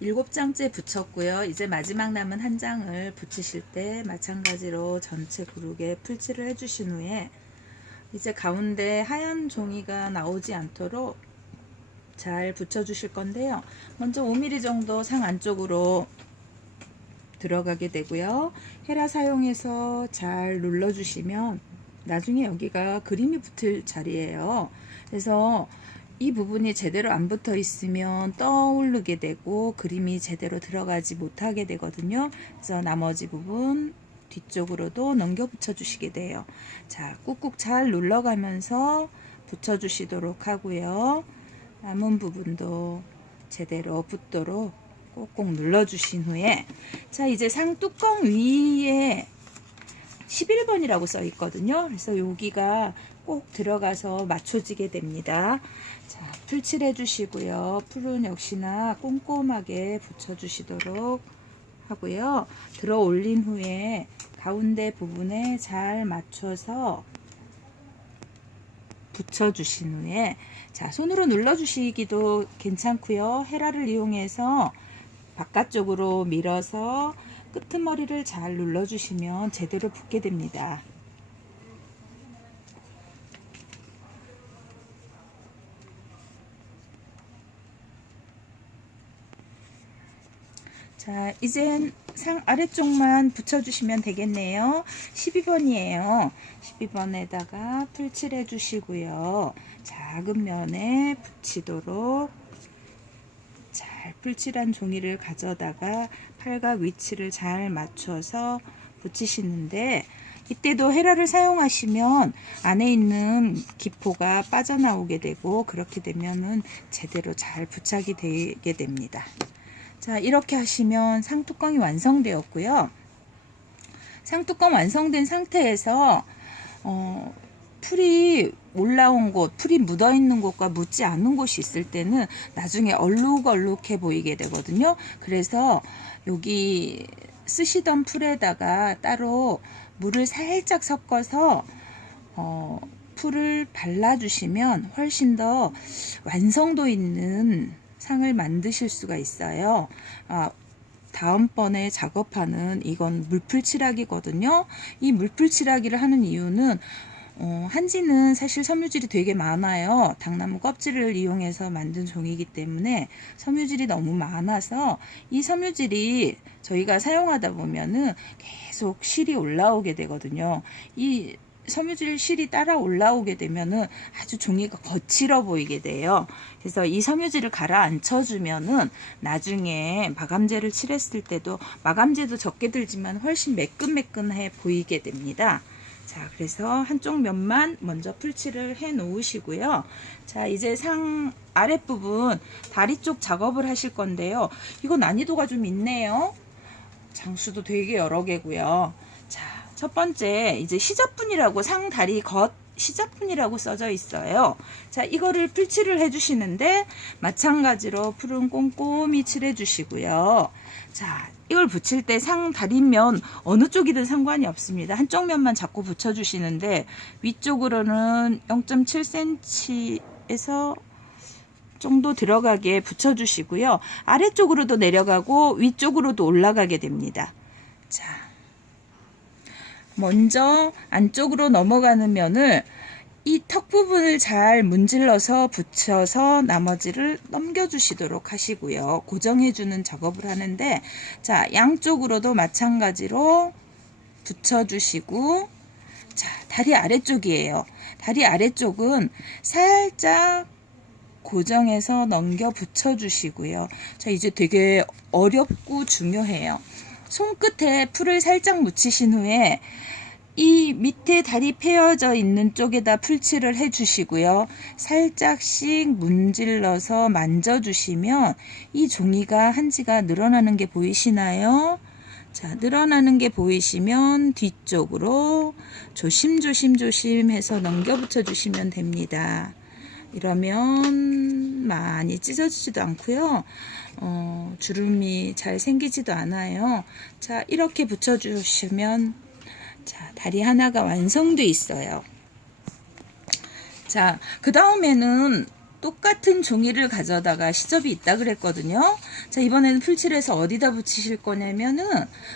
7장째 붙였고요. 이제 마지막 남은 한 장을 붙이실 때 마찬가지로 전체 구르게 풀칠을 해주신 후에 이제 가운데 하얀 종이가 나오지 않도록 잘 붙여주실 건데요. 먼저 5mm 정도 상 안쪽으로 들어가게 되고요. 헤라 사용해서 잘 눌러주시면 나중에 여기가 그림이 붙을 자리예요. 그래서 이 부분이 제대로 안 붙어 있으면 떠오르게 되고 그림이 제대로 들어가지 못하게 되거든요. 그래서 나머지 부분 뒤쪽으로도 넘겨 붙여 주시게 돼요. 자, 꾹꾹 잘 눌러가면서 붙여 주시도록 하고요. 남은 부분도 제대로 붙도록 꼭꼭 눌러 주신 후에, 자, 이제 상 뚜껑 위에 11번이라고 써 있거든요. 그래서 여기가 꼭 들어가서 맞춰지게 됩니다. 자, 풀칠해 주시고요. 풀은 역시나 꼼꼼하게 붙여 주시도록 하고요. 들어 올린 후에 가운데 부분에 잘 맞춰서 붙여 주신 후에, 자, 손으로 눌러 주시기도 괜찮고요. 헤라를 이용해서 바깥쪽으로 밀어서 끄트머리를 잘 눌러 주시면 제대로 붙게 됩니다. 자, 이젠 상 아래쪽만 붙여주시면 되겠네요. 12번이에요. 12번에다가 풀칠해 주시고요. 작은 면에 붙이도록 잘 풀칠한 종이를 가져다가 팔각 위치를 잘 맞춰서 붙이시는데, 이때도 헤라를 사용하시면 안에 있는 기포가 빠져나오게 되고 그렇게 되면은 제대로 잘 부착이 되게 됩니다. 자, 이렇게 하시면 상뚜껑이 완성되었고요. 상뚜껑 완성된 상태에서 풀이 올라온 곳, 풀이 묻어 있는 곳과 묻지 않은 곳이 있을 때는 나중에 얼룩얼룩해 보이게 되거든요. 그래서 여기 쓰시던 풀에다가 따로 물을 살짝 섞어서 풀을 발라주시면 훨씬 더 완성도 있는 상을 만드실 수가 있어요. 다음번에 작업하는 이건 물풀칠하기거든요. 이 물풀칠하기를 하는 이유는 한지는 사실 섬유질이 되게 많아요. 당나무 껍질을 이용해서 만든 종이기 때문에 섬유질이 너무 많아서 이 섬유질이 저희가 사용하다 보면은 계속 실이 올라오게 되거든요. 이 섬유질 실이 따라 올라오게 되면은 아주 종이가 거칠어 보이게 돼요. 그래서 이 섬유질을 가라앉혀 주면은 나중에 마감재를 칠했을 때도 마감재도 적게 들지만 훨씬 매끈매끈해 보이게 됩니다. 자, 그래서 한쪽 면만 먼저 풀칠을 해 놓으시고요. 자, 이제 상 아랫부분 다리 쪽 작업을 하실 건데요. 이거 난이도가 좀 있네요. 장수도 되게 여러 개고요. 자, 첫 번째 이제 시접분이라고 상 다리 겉 시접분이라고 써져 있어요. 자, 이거를 풀칠을 해 주시는데 마찬가지로 풀은 꼼꼼히 칠해 주시고요. 자, 이걸 붙일 때 상 다리면 어느 쪽이든 상관이 없습니다. 한쪽 면만 자꾸 붙여 주시는데 위쪽으로는 0.7cm에서 정도 들어가게 붙여 주시고요. 아래쪽으로도 내려가고 위쪽으로도 올라가게 됩니다. 자, 먼저 안쪽으로 넘어가는 면을 이 턱 부분을 잘 문질러서 붙여서 나머지를 넘겨주시도록 하시고요. 고정해주는 작업을 하는데, 자, 양쪽으로도 마찬가지로 붙여주시고, 자, 다리 아래쪽이에요. 다리 아래쪽은 살짝 고정해서 넘겨 붙여주시고요. 자, 이제 되게 어렵고 중요해요. 손끝에 풀을 살짝 묻히신 후에 이 밑에 다리 패여져 있는 쪽에다 풀칠을 해주시고요. 살짝씩 문질러서 만져주시면 이 종이가 한지가 늘어나는 게 보이시나요? 자, 늘어나는 게 보이시면 뒤쪽으로 조심조심 해서 넘겨 붙여주시면 됩니다. 이러면 많이 찢어지지도 않고요. 주름이 잘 생기지도 않아요. 자, 이렇게 붙여주시면 자, 다리 하나가 완성돼 있어요. 자, 그 다음에는 똑같은 종이를 가져다가 시접이 있다 그랬거든요. 자, 이번에는 풀칠해서 어디다 붙이실 거냐면은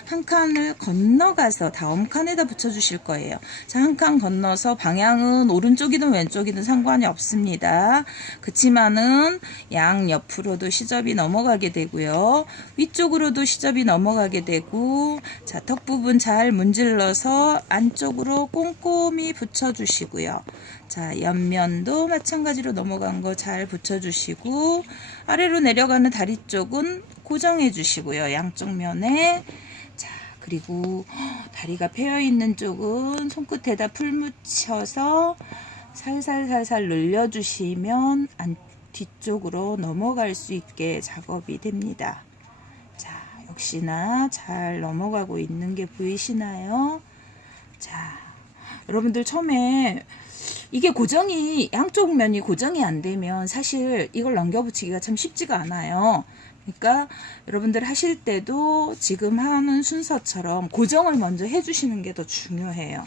한 칸을 건너가서 다음 칸에다 붙여주실 거예요. 자, 한 칸 건너서 방향은 오른쪽이든 왼쪽이든 상관이 없습니다. 그치만은 양 옆으로도 시접이 넘어가게 되고요. 위쪽으로도 시접이 넘어가게 되고, 자, 턱 부분 잘 문질러서 안쪽으로 꼼꼼히 붙여주시고요. 자, 옆면도 마찬가지로 넘어간 거 잘 붙여주시고, 아래로 내려가는 다리 쪽은 고정해 주시고요. 양쪽 면에. 자, 그리고 다리가 패여 있는 쪽은 손끝에다 풀 묻혀서 살살살살 늘려주시면 뒤쪽으로 넘어갈 수 있게 작업이 됩니다. 자, 역시나 잘 넘어가고 있는 게 보이시나요? 자, 여러분들 처음에 이게 고정이, 양쪽 면이 고정이 안 되면 사실 이걸 넘겨붙이기가 참 쉽지가 않아요. 그러니까 여러분들 하실 때도 지금 하는 순서처럼 고정을 먼저 해주시는 게 더 중요해요.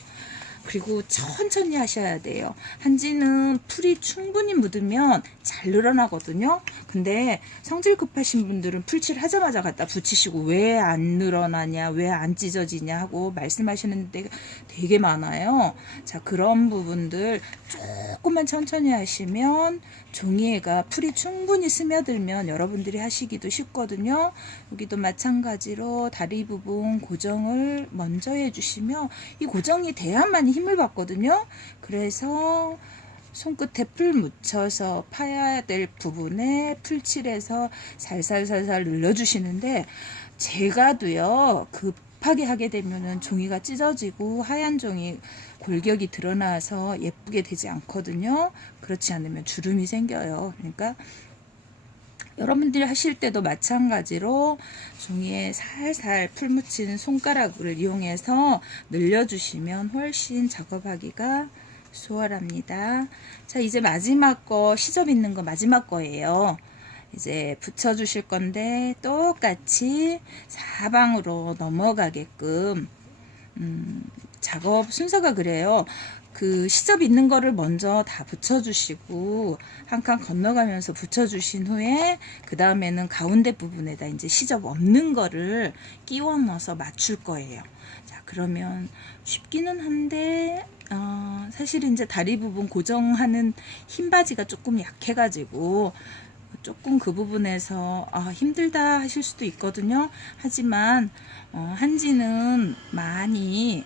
그리고 천천히 하셔야 돼요. 한지는 풀이 충분히 묻으면 잘 늘어나거든요. 근데 성질 급하신 분들은 풀칠 하자마자 갖다 붙이시고 왜 안 늘어나냐, 왜 안 찢어지냐 하고 말씀하시는 데가 되게 많아요. 자, 그런 부분들 조금만 천천히 하시면 종이에가 풀이 충분히 스며들면 여러분들이 하시기도 쉽거든요. 여기도 마찬가지로 다리 부분 고정을 먼저 해주시면 이 고정이 돼야만 힘을 받거든요. 그래서 손끝에 풀 묻혀서 파야 될 부분에 풀칠해서 살살살살 눌러주시는데, 제가도요 급하게 하게 되면은 종이가 찢어지고 하얀 종이 골격이 드러나서 예쁘게 되지 않거든요. 그렇지 않으면 주름이 생겨요. 그러니까 여러분들이 하실 때도 마찬가지로 종이에 살살 풀 묻힌 손가락을 이용해서 늘려주시면 훨씬 작업하기가 수월합니다. 자, 이제 마지막 거, 시접 있는 거 마지막 거예요. 이제 붙여주실 건데 똑같이 사방으로 넘어가게끔 작업 순서가 그래요. 그 시접 있는 거를 먼저 다 붙여주시고 한 칸 건너가면서 붙여주신 후에 그 다음에는 가운데 부분에다 이제 시접 없는 거를 끼워 넣어서 맞출 거예요. 자, 그러면 쉽기는 한데 사실 이제 다리 부분 고정하는 흰 바지가 조금 약해가지고 조금 그 부분에서 힘들다 하실 수도 있거든요. 하지만 한지는 많이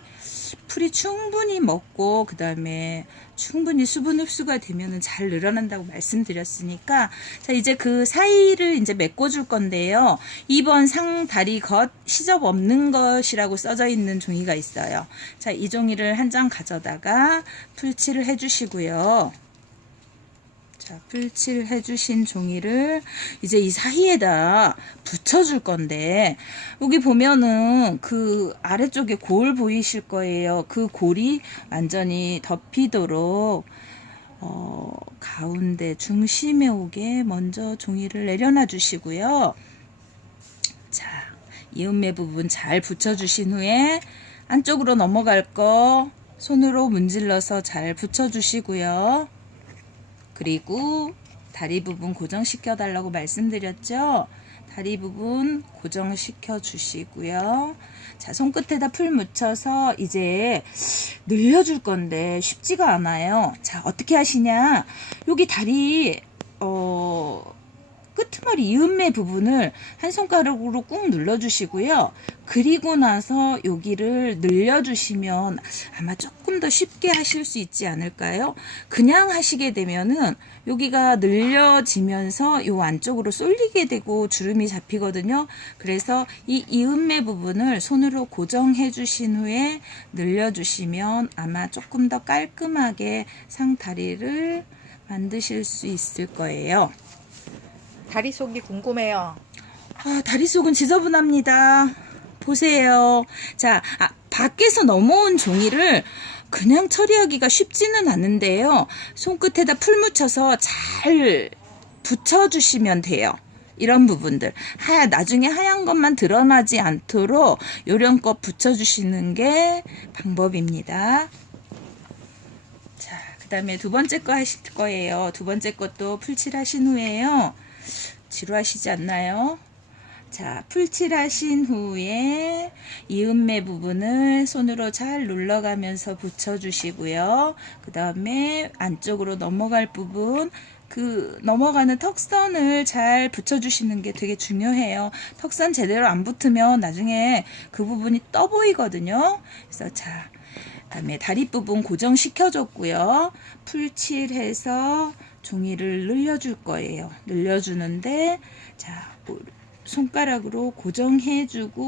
풀이 충분히 먹고 그 다음에 충분히 수분 흡수가 되면은 잘 늘어난다고 말씀드렸으니까, 자, 이제 그 사이를 이제 메꿔줄 건데요. 2번 상다리 겉 시접 없는 것이라고 써져 있는 종이가 있어요. 자, 이 종이를 한 장 가져다가 풀칠을 해주시고요. 자, 풀칠 해주신 종이를 이제 이 사이에다 붙여줄 건데, 여기 보면은 그 아래쪽에 골 보이실 거예요. 그 골이 완전히 덮이도록 가운데 중심에 오게 먼저 종이를 내려놔 주시고요. 자, 이음매 부분 잘 붙여주신 후에 안쪽으로 넘어갈 거 손으로 문질러서 잘 붙여주시고요. 그리고 다리 부분 고정시켜 달라고 말씀드렸죠. 다리 부분 고정시켜 주시고요. 자, 손끝에다 풀 묻혀서 이제 늘려줄 건데 쉽지가 않아요. 자, 어떻게 하시냐. 여기 다리 끄트머리 이음매 부분을 한 손가락으로 꾹 눌러주시고요. 그리고 나서 여기를 늘려주시면 아마 조금 더 쉽게 하실 수 있지 않을까요? 그냥 하시게 되면은 여기가 늘려지면서 요 안쪽으로 쏠리게 되고 주름이 잡히거든요. 그래서 이 이음매 부분을 손으로 고정해 주신 후에 늘려주시면 아마 조금 더 깔끔하게 상다리를 만드실 수 있을 거예요. 다리 속이 궁금해요. 다리 속은 지저분합니다. 보세요. 자, 밖에서 넘어온 종이를 그냥 처리하기가 쉽지는 않은데요. 손끝에다 풀 묻혀서 잘 붙여주시면 돼요. 이런 부분들. 나중에 하얀 것만 드러나지 않도록 요령껏 붙여주시는 게 방법입니다. 자, 그 그다음에 두 번째 거 하실 거예요. 두 번째 것도 풀칠하신 후에요. 지루하시지 않나요? 자, 풀칠하신 후에 이음매 부분을 손으로 잘 눌러가면서 붙여주시고요. 그 다음에 안쪽으로 넘어갈 부분, 그 넘어가는 턱선을 잘 붙여주시는 게 되게 중요해요. 턱선 제대로 안 붙으면 나중에 그 부분이 떠 보이거든요. 그래서 자, 그다음에 다리 부분 고정시켜줬고요. 풀칠해서 종이를 늘려줄 거예요. 늘려주는데 자, 손가락으로 고정해주고